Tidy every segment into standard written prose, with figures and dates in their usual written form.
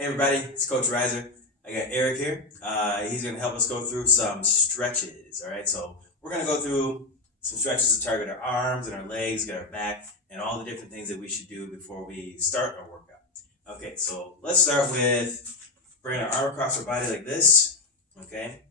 Hey everybody, it's Coach Riser. I got Eric here. He's going to help us go through some stretches. Alright, so we're going to go through some stretches to target our arms and our legs, get our back, and all the different things that we should do before we start our workout. Okay, so let's start with bringing our arm across our body like this. Okay,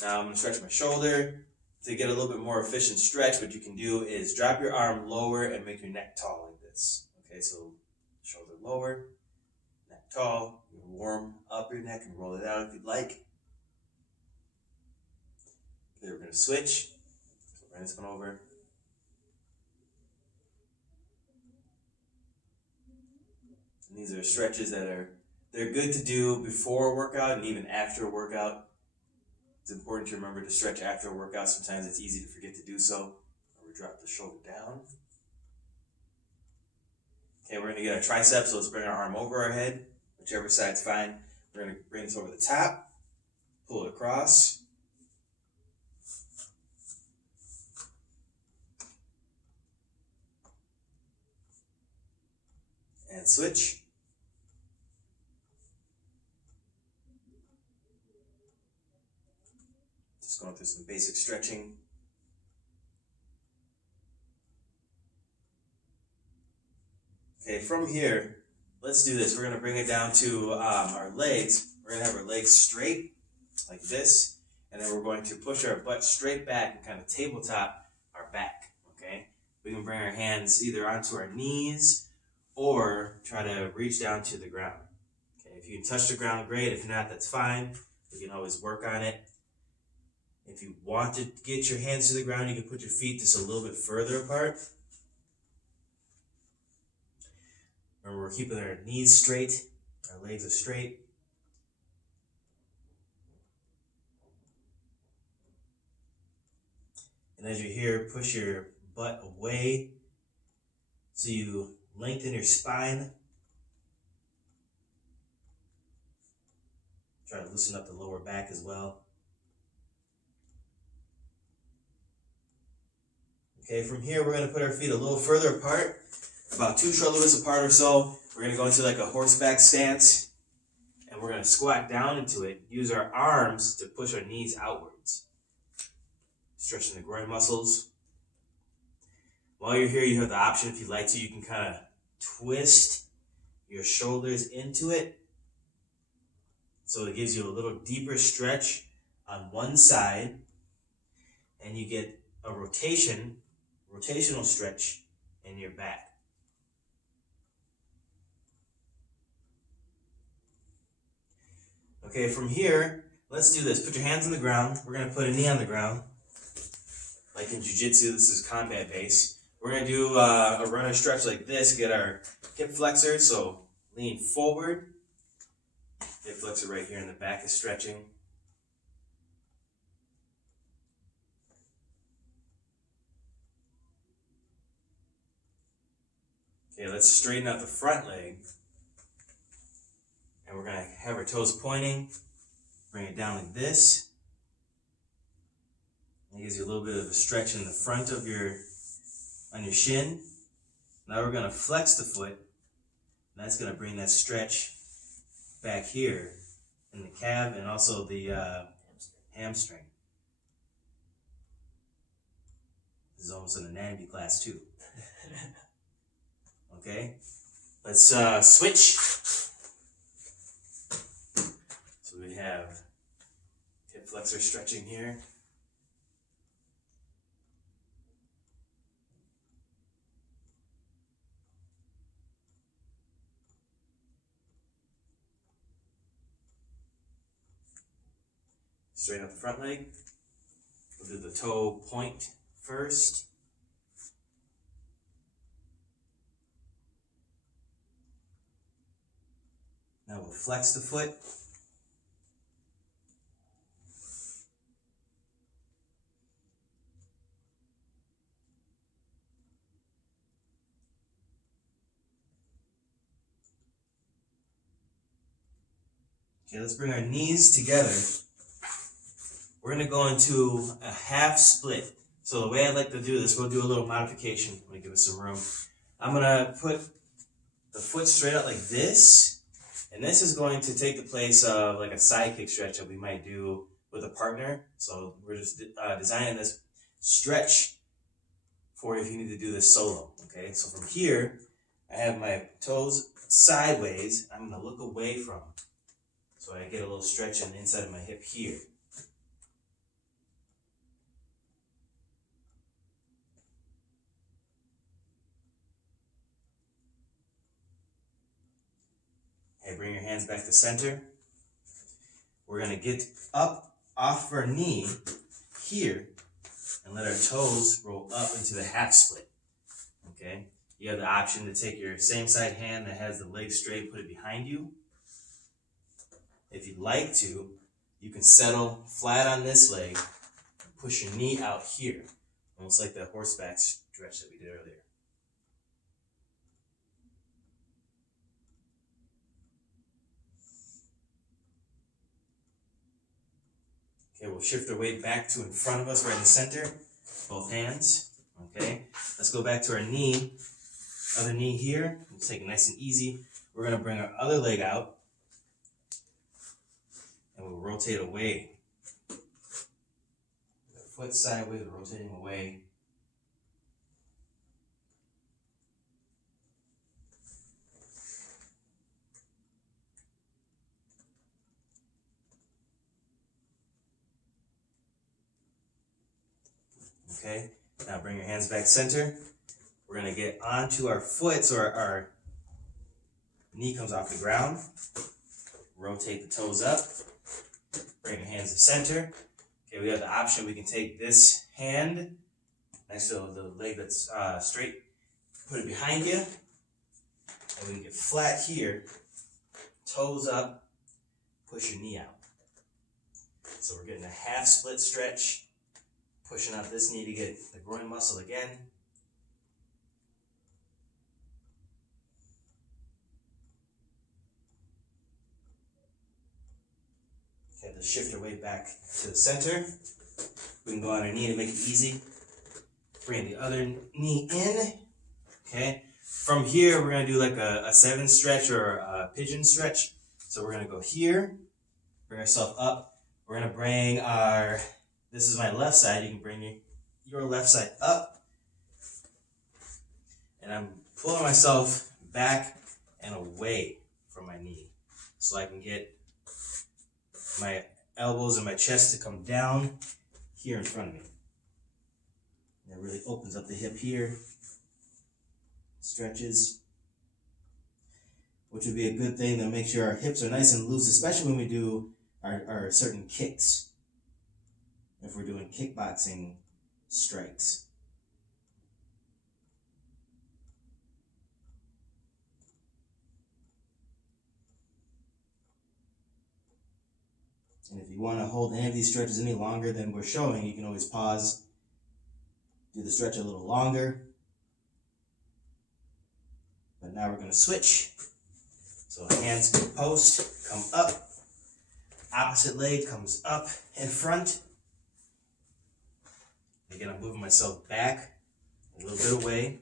now I'm going to stretch my shoulder. To get a little bit more efficient stretch, what you can do is drop your arm lower and make your neck tall like this. Okay, so shoulder lower, neck tall. You can warm up your neck and roll it out if you'd like. Okay, we're going to switch. So bring this one over. And these are stretches that they're good to do before a workout and even after a workout. It's important to remember to stretch after a workout. Sometimes it's easy to forget to do so. We drop the shoulder down. Okay, we're going to get our triceps, so let's bring our arm over our head. Whichever side's fine. We're going to bring this over the top, pull it across. And switch. Just going through some basic stretching. Okay, from here, let's do this. We're going to bring it down to our legs. We're going to have our legs straight, like this. And then we're going to push our butt straight back and kind of tabletop our back, okay? We can bring our hands either onto our knees or try to reach down to the ground. Okay, if you can touch the ground, great. If not, that's fine. We can always work on it. If you want to get your hands to the ground, you can put your feet just a little bit further apart. Remember, we're keeping our knees straight, our legs are straight. And as you're here, push your butt away so you lengthen your spine. Try to loosen up the lower back as well. Okay, from here we're going to put our feet a little further apart, about 2 shoulder widths apart or so. We're going to go into like a horseback stance, and we're going to squat down into it. Use our arms to push our knees outwards, stretching the groin muscles. While you're here, you have the option, if you'd like to, you can kind of twist your shoulders into it, so it gives you a little deeper stretch on one side, and you get a rotational stretch in your back. Okay, from here, let's do this. Put your hands on the ground. We're going to put a knee on the ground. Like in Jiu-Jitsu, this is combat base. We're going to do a runner stretch like this. Get our hip flexor, so lean forward. Hip flexor right here in the back is stretching. Okay, let's straighten out the front leg. And we're going to have our toes pointing. Bring it down like this. It gives you a little bit of a stretch in the front of on your shin. Now we're going to flex the foot. And that's going to bring that stretch back here in the calf and also the hamstring. This is almost an anatomy class too. Okay, let's switch. So we have hip flexor stretching here. Straighten out the front leg. We'll do the toe point first. Now we'll flex the foot. Okay, let's bring our knees together. We're going to go into a half split. So the way I'd like to do this, we'll do a little modification. Let me give us some room. I'm going to put the foot straight out like this, And this is going to take the place of like a side kick stretch that we might do with a partner. So we're just designing this stretch for if you need to do this solo, okay? So from here, I have my toes sideways. I'm gonna look away from them. So I get a little stretch on the inside of my hip here. Okay, bring your hands back to center. We're gonna get up off our knee here and let our toes roll up into the half split, okay? You have the option to take your same side hand that has the leg straight, put it behind you. If you'd like to, you can settle flat on this leg and push your knee out here, almost like the horseback stretch that we did earlier. Okay, we'll shift our weight back to in front of us, right in the center, both hands. Okay, let's go back to our knee, other knee here. We'll take it nice and easy. We're gonna bring our other leg out and we'll rotate away. Our foot sideways, rotating away. Okay, now bring your hands back center. We're gonna get onto our foot so our knee comes off the ground. Rotate the toes up. Bring your hands to center. Okay, we have the option. We can take this hand next to the leg that's straight, put it behind you, and we can get flat here. Toes up, push your knee out. So we're getting a half split stretch, pushing out this knee to get the groin muscle again. Okay, let's shift our weight back to the center. We can go on our knee to make it easy. Bring the other knee in. Okay. From here, we're going to do like a 7 stretch or a pigeon stretch. So we're going to go here, bring ourselves up. We're going to bring our, this is my left side. You can bring your left side up. And I'm pulling myself back and away from my knee so I can get my elbows and my chest to come down here in front of me. That really opens up the hip here, stretches, which would be a good thing to make sure our hips are nice and loose, especially when we do our certain kicks, if we're doing kickboxing strikes. And if you want to hold any of these stretches any longer than we're showing, you can always pause, do the stretch a little longer. But now we're going to switch. So hands go post, come up. Opposite leg comes up in front. Again, I'm moving myself back a little bit away.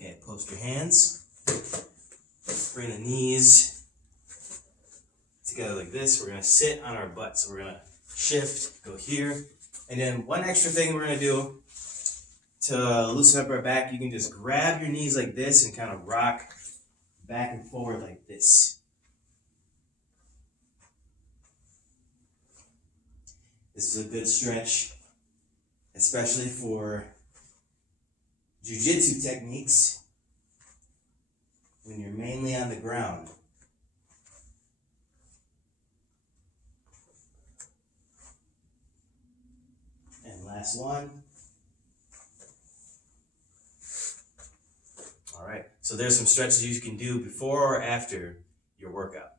Okay, post your hands. Bring the knees together like this. We're going to sit on our butt. So we're going to shift, go here. And then one extra thing we're going to do to loosen up our back, you can just grab your knees like this and kind of rock back and forward like this. This is a good stretch, especially for Jiu-Jitsu techniques when you're mainly on the ground. And last one. All right, so there's some stretches you can do before or after your workout.